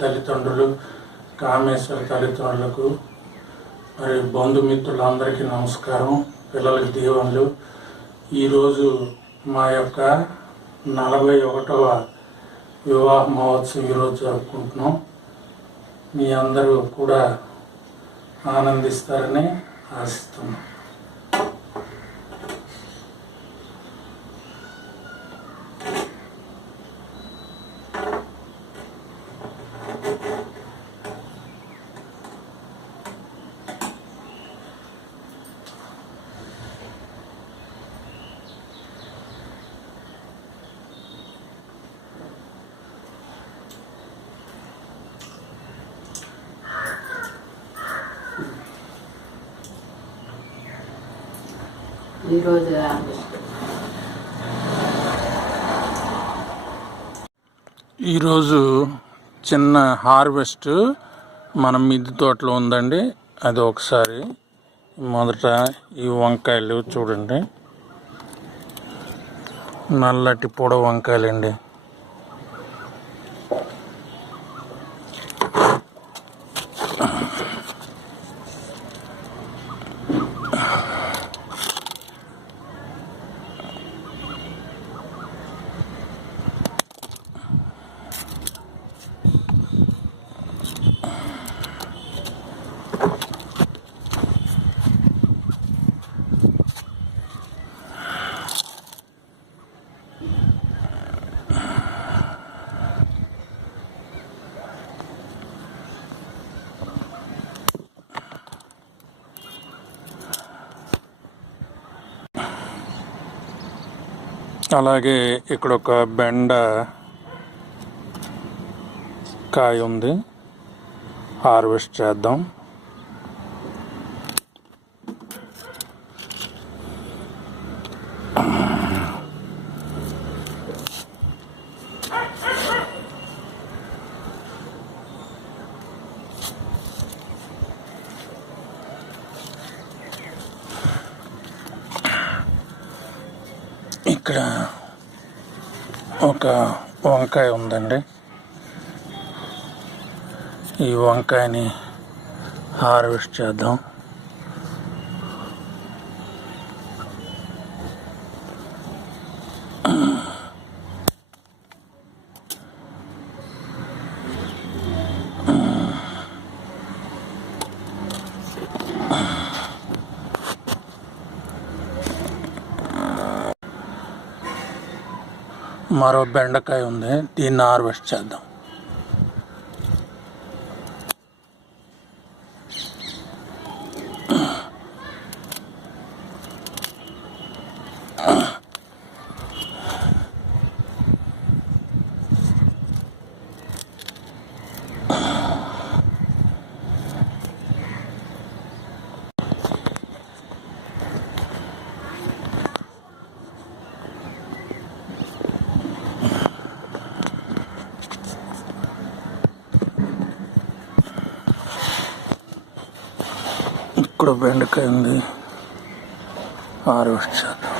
తల్లిదండ్రులు, కామేశ్వర తల్లిదండ్రులకు, మరి బంధుమిత్రులందరికీ నమస్కారం. పిల్లలకి దీవెనలు. ఈరోజు మా యొక్క 41వ వివాహ మహోత్సవం ఈరోజు జరుపుకుంటున్నాం. మీ అందరూ కూడా ఆనందిస్తారని ఆశిస్తున్నాం. ఈరోజు చిన్న హార్వెస్ట్ మన మిద్దె తోటలో ఉందండి. అది ఒకసారి మొదట ఈ వంకాయలు చూడండి, నల్లటి పొడవు వంకాయలండి. అలాగే ఇక్కడ ఒక బెండ కాయ ఉంది, హార్వెస్ట్ చేద్దాం. ఇక్కడ ఒక వంకాయ ఉందండి. ఈ వంకాయని హార్వెస్ట్ చేద్దాం. మరో బెండకాయ ఉంది, దీన్ని హార్వెస్ట్ చేద్దాం. ఇక్కడ బెండకాయ ఉంది, హార్వెస్ట్ చేద్దాం.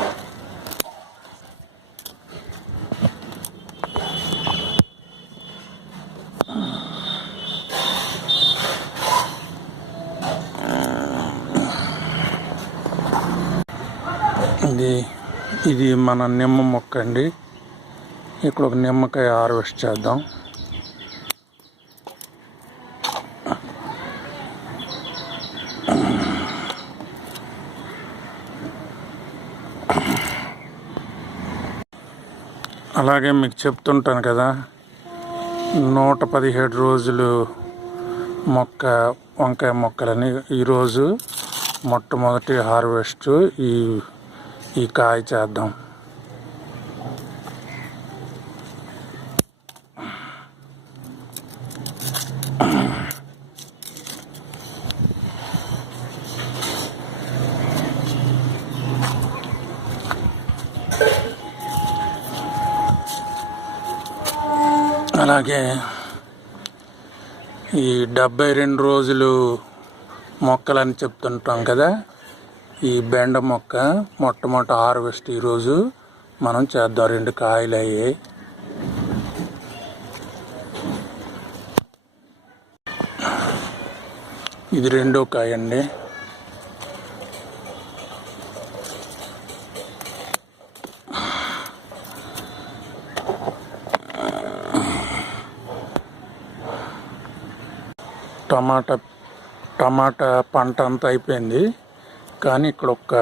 ఇది మన నిమ్మ మొక్క అండి. ఇక్కడ ఒక నిమ్మకాయ హార్వెస్ట్ చేద్దాం. అలాగే మీకు చెప్తుంటాను కదా, 117 రోజులు వంకాయ మొక్కలని. ఈరోజు మొట్టమొదటి హార్వెస్ట్ ఈ కాయ చేద్దాం. అలాగే ఈ 72 రోజులు మొక్కలని చెప్తుంటాం కదా, ఈ బెండ మొక్క మొట్టమొదటి హార్వెస్ట్ ఈరోజు మనం చేద్దాం. 2 కాయలు అయ్యాయి. ఇది రెండో కాయ అండి. టమాటా పంట అంతా అయిపోయింది, కానీ ఇక్కడ ఒక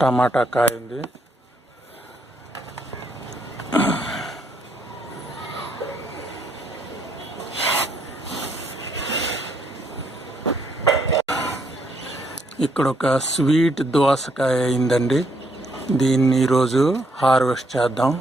టమాటా కాయ ఉంది. ఇక్కడ ఒక స్వీట్ దోసకాయ అయిందండి. దీన్ని ఈరోజు హార్వెస్ట్ చేద్దాం.